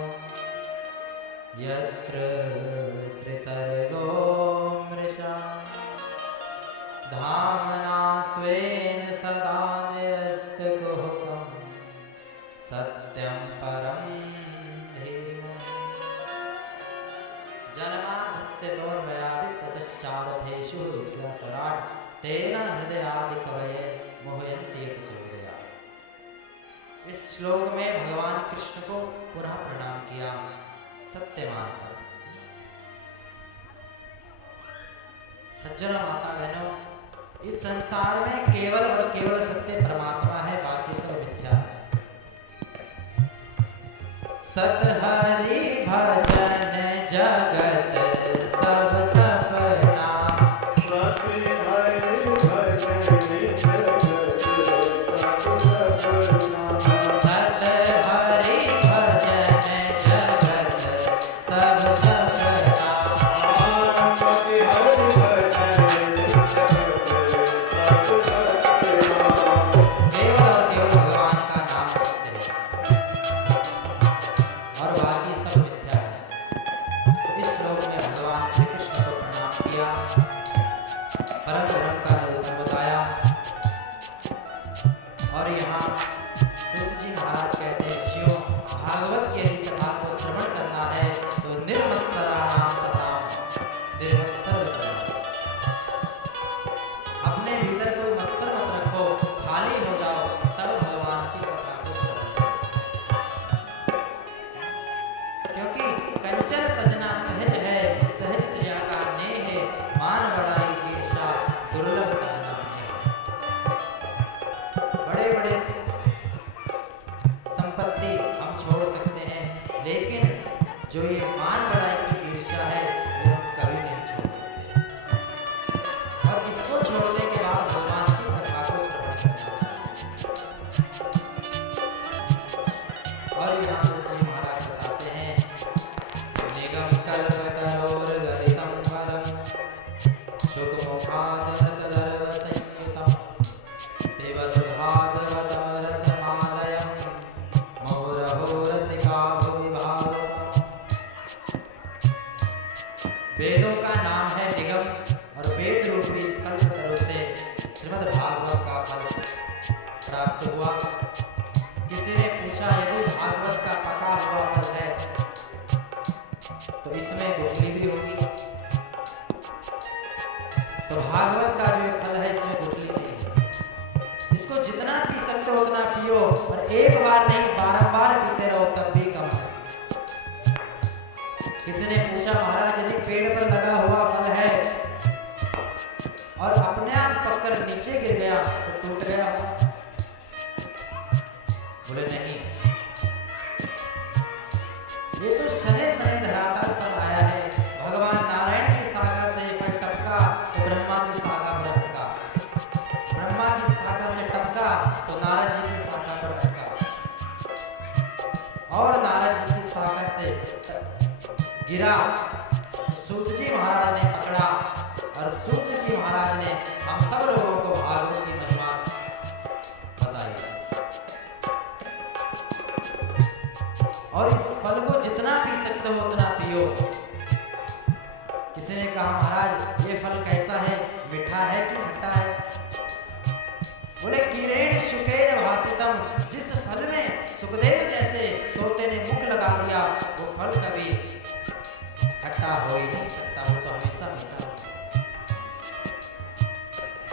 यत्र त्रिसर्गो मृषा धामना स्वेन सदा निरस्तकुहकं सत्यं परं धीमहि। जन्माधस्य तोन्वयादिततश्चार्थेषु जिज्ञासुराट् तेन हृदयादिकवये मोहयन्ति यतसोदया। इस श्लोक में भगवान कृष्ण को पुनः प्रणाम किया सत्य मानकर। सज्जन माता बहनों, इस संसार में केवल और केवल सत्य परमात्मा है, बाकी सब मिथ्या है। सत हरि भजन जगत सब सपना, सत हरि भजन जगत सब सपना, सत हरि भजन जगत सब सपना, सत हरि भजन जो ये मान बढ़ाई की ईर्ष्या है ये हम कभी नहीं छोड़ सकते, और इसको छोड़ने के बाद भगवान की कथा को श्रवण करना चाहिए। और यहाँ सूत जी महाराज बताते हैं, निगम कल्पतरोर्गलितं फलं शुकमुखादमृतदर्व संयुतं पिबत भागवत रसमालयं मुहुरहो रसिका भुवि भावुका। वेदों का नाम है निगम और वेद रूपी कल्पतरु से श्रीमद् भागवत का फल प्राप्त हुआ। किसी ने पूछा यदि भागवत का पका हुआ फल है तो इसमें गुठली भी होगी, तो भागवत का जो फल है इसमें गुठली नहीं है। इसको जितना पी सकते हो उतना पियो, और एक बार नहीं बारंबार पीते रहो तब भी कम है। किसी ने पूछा महाराज यदि पेड़ पर लगा हुआ फल है और अपने आप पककर नीचे गिर गया तो टूट गया? बोले नहीं, ये तो शनि शनि धरातल पर आया है। भगवान नारायण की शाखा से फल टपका तो ब्रह्मा की शाखा पर टपका, ब्रह्मा की शाखा से टपका तो नारद जी की शाखा पर टपका, और नारद जी की शाखा से गिरा। सूत जी महाराज ने पकड़ा और सूत जी महाराज ने हम सब लोगों को भागवत की महिमा बताई। और इस फल को जितना पी सकते हो उतना पियो। किसी ने कहा महाराज ये फल कैसा है, मीठा है कि खट्टा है? बोले किरेण शुकेन भासितम, जिस फल में सुखदेव जैसे तोते ने मुख लगा दिया वो फल कभी खट्टा हो ही नहीं सकता, वो तो हमेशा मीठा होता।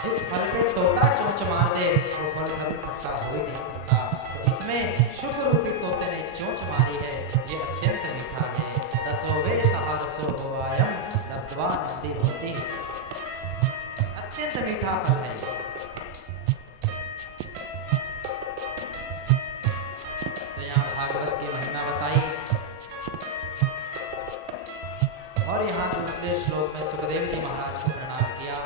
जिस फल पे तोता चोंच मार दे वो फल कभी खट्टा हो ही नहीं सकता। तो इसमें शुभ रूपी तोते ने चोंच मारी है, ये अत्यंत मीठा है। रसोवे सहारसो होवायम लब्ध्वा नंदी होती। मीठा फल है। तो यहाँ भागवत की महिमा बताई और यहाँ दूसरे श्लोक में सुखदेव जी महाराज को प्रणाम किया।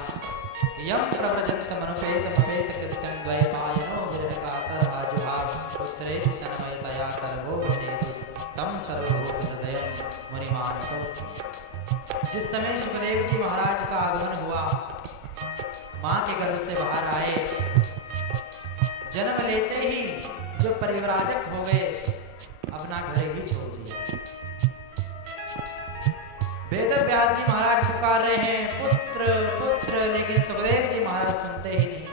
यम प्रव्रजंत मनुपेत मपेत कृत्यं द्वैपायनो विरहकातर आजुहाव पुत्रेति तन्मयतया करवो विनेतु तम सर्वभूत हृदयं मुनिमानतोऽस्मि। जिस समय सुखदेव जी महाराज का आगमन हुआ, माँ के गर्भ से बाहर आए, जन्म लेते ही जो परिव्राजक हो गए, अपना घर ही छोड़ दिया। वेद व्यास जी महाराज पुकार रहे हैं पुत्र पुत्र, लेकिन सुखदेव जी महाराज सुनते ही नहीं।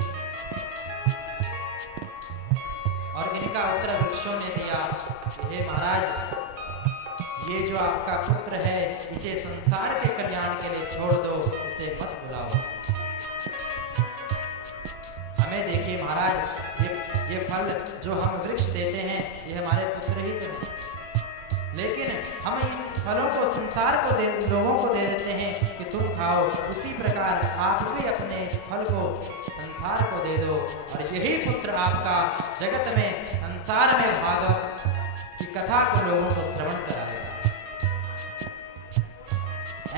और इनका उत्तर वृक्षों ने दिया, हे महाराज, ये जो आपका पुत्र है, इसे संसार के कल्याण के लिए छोड़ दो, इसे मत बुलाओ। हमें देखिए महाराज, ये फल जो हम वृक्ष देते हैं, ये हमारे पुत्र ही तो हैं, लेकिन हम इन फलों को संसार को लोगों को दे देते हैं कि तुम खाओ। उसी प्रकार आप भी अपने इस फल को संसार को दे दो, और यही पुत्र आपका जगत में, संसार में भागवत की कथा को लोगों को श्रवण कराएगा।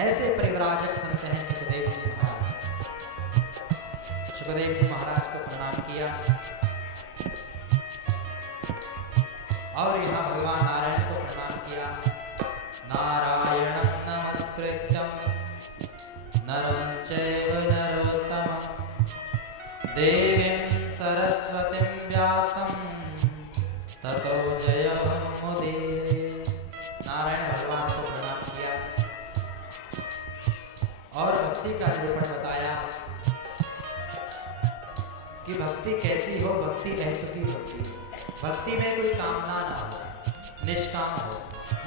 ऐसे परिव्राजक संत हैं सुखदेव जी महाराज। सुखदेव जी महाराज को प्रणाम किया और यहाँ भगवान नारायण को प्रणाम किया। नारायणं नमस्कृत्यं नरं चैव नरोत्तमं देवीं सरस्वतीं व्यासं ततो जयमुदीरये। नारायण भगवान को प्रणाम किया और भक्ति का निरूपण बताया कि भक्ति कैसी हो, भक्ति अहेतुकी भक्ति। भक्ति में कोई कामना ना हो, निष्काम हो।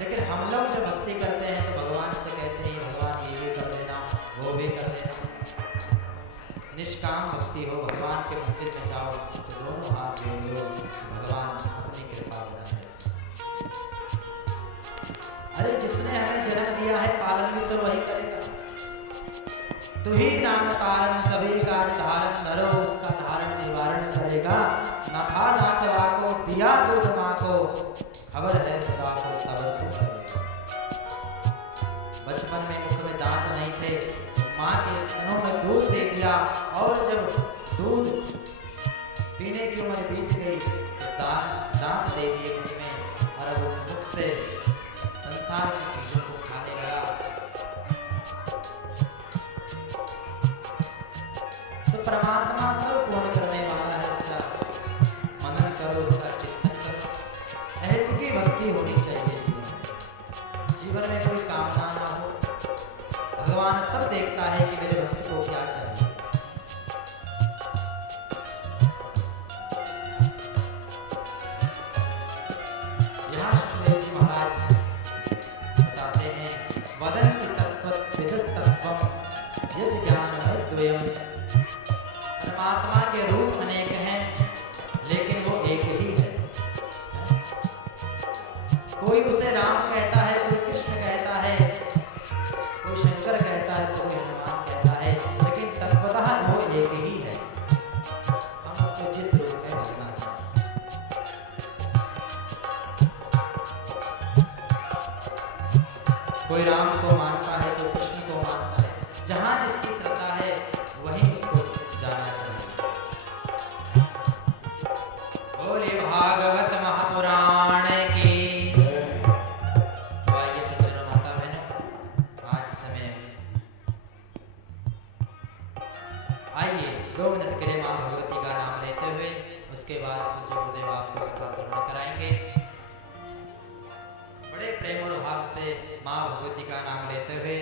लेकिन हम लोग जब भक्ति करते हैं तो भगवान से कहते हैं भगवान ये भी कर देना, वो भी कर देना। निष्काम भक्ति हो, भगवान के मंदिर में जाओ तो दोनों हाथ जोड़ लो, भगवान अपनी कृपा बनाए। अरे जिसने हमें जन्म दिया है, पालन भी तो वही करेगा। तू ही नाम तारण सभी काज धारण, करो उसका धारण निवारण करेगा। न था नातवा को दिया दूध माँ को, खबर है खुदा को सबर तो करेगा। बचपन में मुख में दांत नहीं थे, माँ के स्तनों में दूध दे दिया, और जब दूध पीने की उम्र बीत गई तो दांत दे दिए मुख में, और अब उस मुख से संसार की चीजों को खाने लगा। तो परमात्मा सब पूर्ण करने वाला है, उसका मनन करो, उसका चिंतन करो। अहेतुकी भक्ति होनी चाहिए जीवन में कोई कामना ना हो। भगवान सब देखता है कि मेरे भक्त को क्या चाहिए। यहाँ सुखदेव जी महाराज बताते हैं, वदन्ति तत्त्वविदस्तत्त्वं यज् ज्ञानमद्वयम्। परमात्मा के रूप अनेक हैं, लेकिन वो एक ही है। कोई उसे राम कहता है, कोई कृष्ण कहता है, कोई शंकर कहता है, कोई हनुमान कहता है, लेकिन तत्वतः वो एक ही है। हम उसको जिस रूप में भजना चाहिए। कोई राम को मानता है, कोई कृष्ण को मानता है। जहाँ जिसकी श्रद्धा है वहीं उसको जाना चाहिए। बोले भागवत महापुराण की। तो आइए सज्जनों माता बहनों, आज समय आइए 2 मिनट के लिए माँ भगवती का नाम लेते हुए उसके बाद पूज्य गुरुदेव आपको कथा श्रवण कराएंगे। बड़े प्रेम और भाव से माँ भगवती का नाम लेते हुए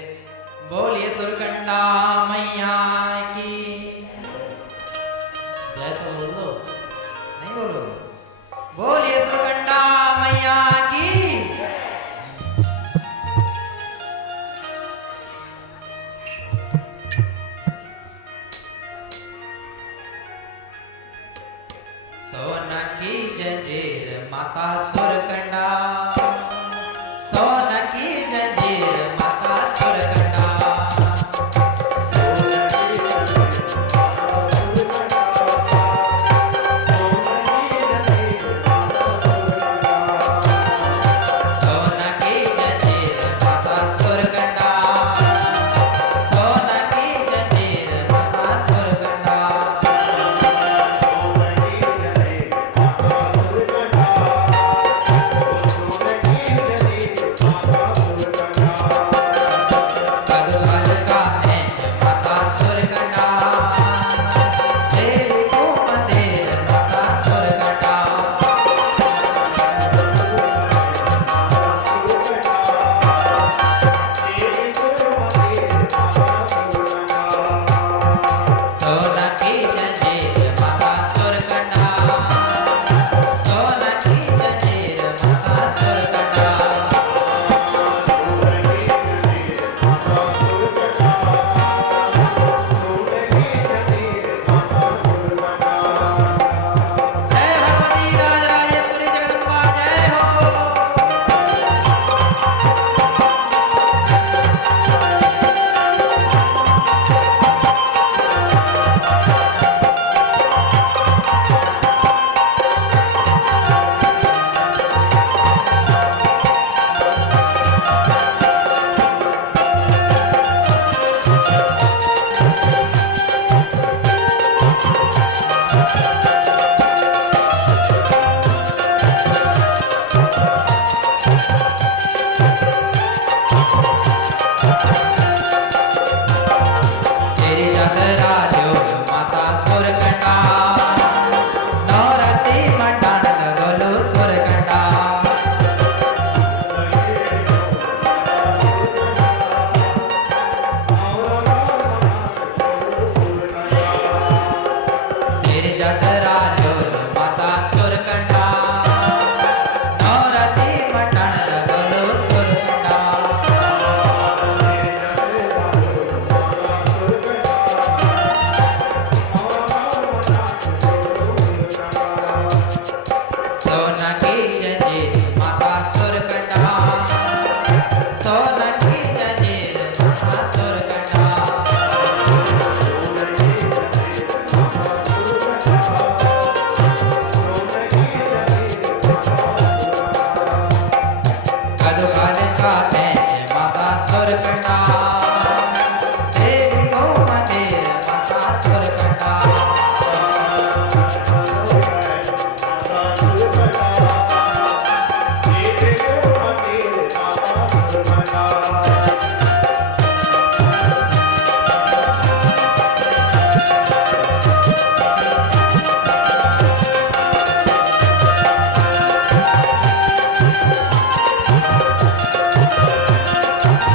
बोलिए सुरकंडा मैया की जय। तो बोलो, नहीं बोलो, बोलिए सुरकंडा मैया की। सोना की जंजीर माता सुरकंडा, सोना की जंजीर माता सुरकंडा। जातरा जो माता सुरकंडा नवरात्रि मंडाण लगलो सुरकंडा तेरे जातरा जो माता सुरकंडा नवरात्रि मंडाण लगलो सुरकंडा सोना की जंजीर माता सुरकंडा सोना की जंजीर माता सुरकंडा कदुकान का तेज माता सुरकंडा देवी को मंदिर माता सुरकंडा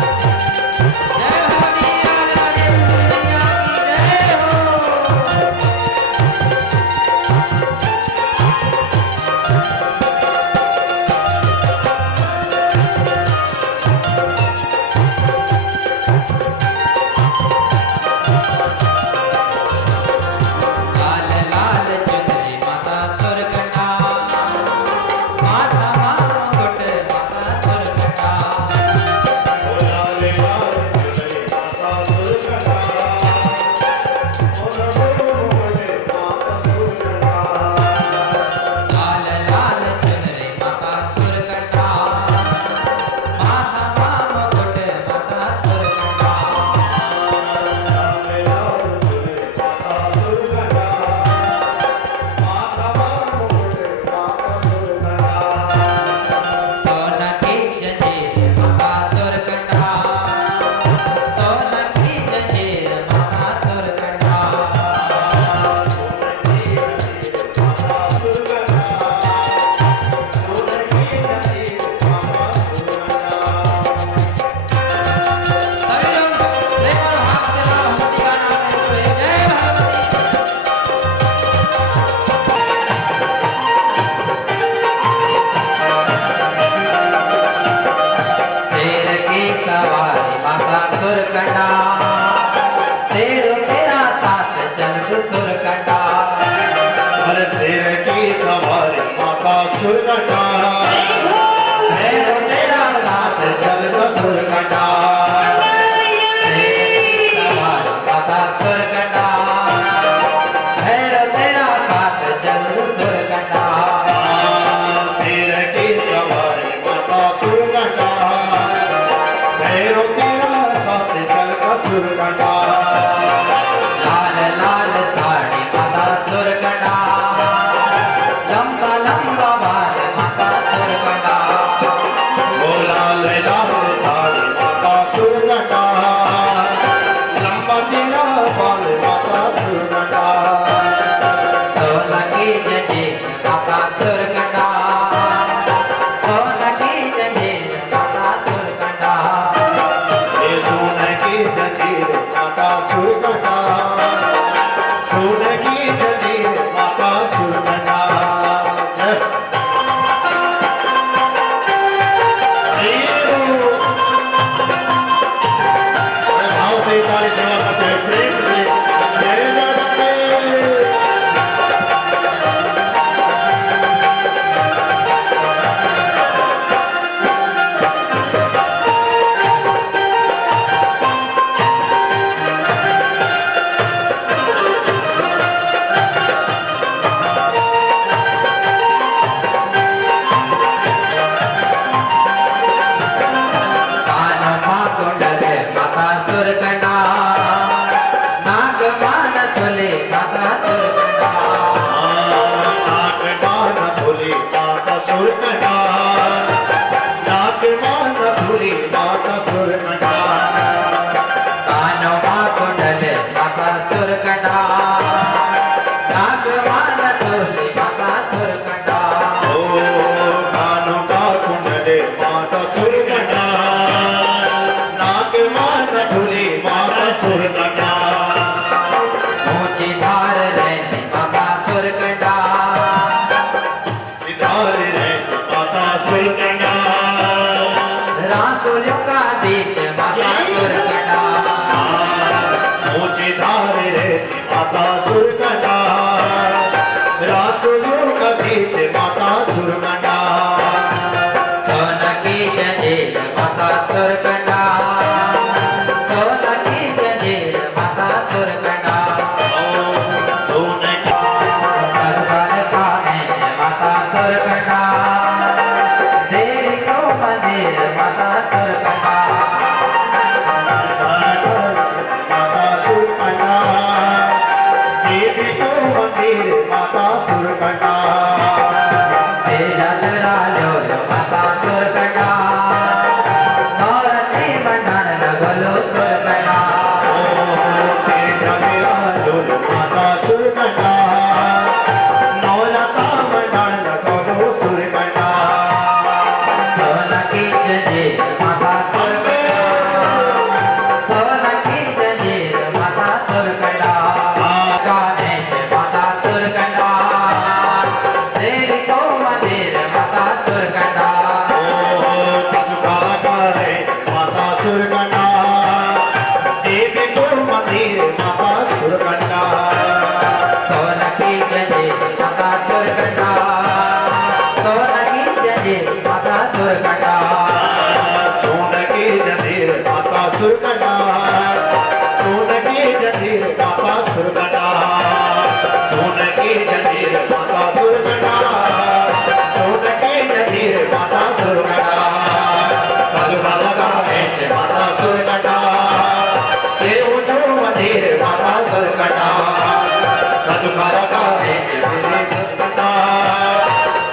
जय भवानी राजेश्वरी मैया की जय हो। लाल लाल चुनरी माता सुरकंडा माथा मां मुकुट माता सुरकंडा लाल लाल चुनरी माता सुरकंडा माथा मां मुकुट माता सुरकंडा सोना की जंजीर माता सुरकंडा सोना की जंजीर माता सुरकंडा सभी लोग प्रेम और हाथ से मां भगवती का नाम लेते हुए जय भगवती शेर की सवारी माता सुरकंडा तेरो तेरा साथ चल सुरकंडा हर शेर की सवारी माता सुरकंडा तेरो तेरा साथ चल सुरकंडा शेर की सवारी माता सुरकंडा तेरो तेरा साथ चल सुरकंडा शेर की सवारी माता सुरकंडा भैरो तेरा साथ चल का सुरकंडा लाल लाल साड़ी माता सुरकंडा लंबा लंबा बाल माता सुरकंडा ओ लाल लाल साड़ी माता सुरकंडा लंबा तेरा बाल माता सुरकंडा सोना की जंजीर माता सुरकंडा सोना की जंजीर माता सुरकंडा ये सोने की जंजीर माता सुरकंडा सोने की जंजीर माता सुरकंडा जय भाव से ताली सेवा करते हैं प्रेम से जय जगन्नाथ सुर कटा नाग मान तुलसी माता सुर कटा ओ कानों का कुंडले माता सुर कटा नाग माता झूली माता सुर कटा ऊंची धार रहती माता सुर कटा सितार रे माता सुर कटा रासुलियों का बीच माता सुर कटा ऊंची धार रे माता सुर कटा रासुलियों का बीच माता सुर कटा सोन की जंजीर माता सुर कटा सोन की जंजीर माता सुर कटा सोने का तत्पर खाने माता सुर कटा देवी को मंदिर माता सुर कटा माता सुर कटा देवी को मंदिर माता सुर कटा तेरा तेरा लो लो माता सुर कटा नौरती मंडन लगलो सुर कटा माता सुर कटा नौलता मंडल लगो सुर कटा सोन की जंजीर माता सुर कटा सोन की जंजीर माता सुर कटा गाने से माता सुर कटा देवी को मंदिर माता सुर कटा माता सुर कटा देवी को मंदिर माता सुर कटा सोन की जंजीर माता सुर कटा सोन की जंजीर माता सुर कटा सोन की जंजीर माता सुर कटा सोन की जंजीर माता सुर कटा सोन की जंजीर माता सुर कटा सोन की जंजीर माता सुर कटा ऐसे माता सुर कटा देव जो मंदिर माता सुर कटा ऐसे सुर कटा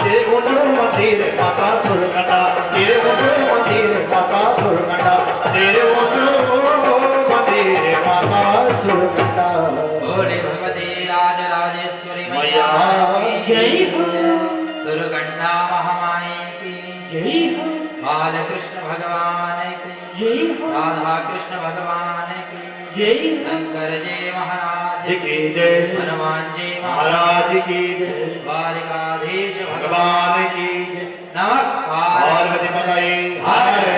देव जो मंदिर माता सुर कटा देव जो मंदिर माता सुर कटा देव जो मंदिर माता सुर कटा बोले भगवती राज राजेश्वरी मैया की सुरकन्या महामाई की जय हो बाल कृष्ण भगवान की जय हो राधा कृष्ण भगवान की जय शंकर जी महाराज जी की जय हनुमान जी महाराज की जय द्वारिकाधीश भगवान भगवान की जय नमः पार्वती पतये हर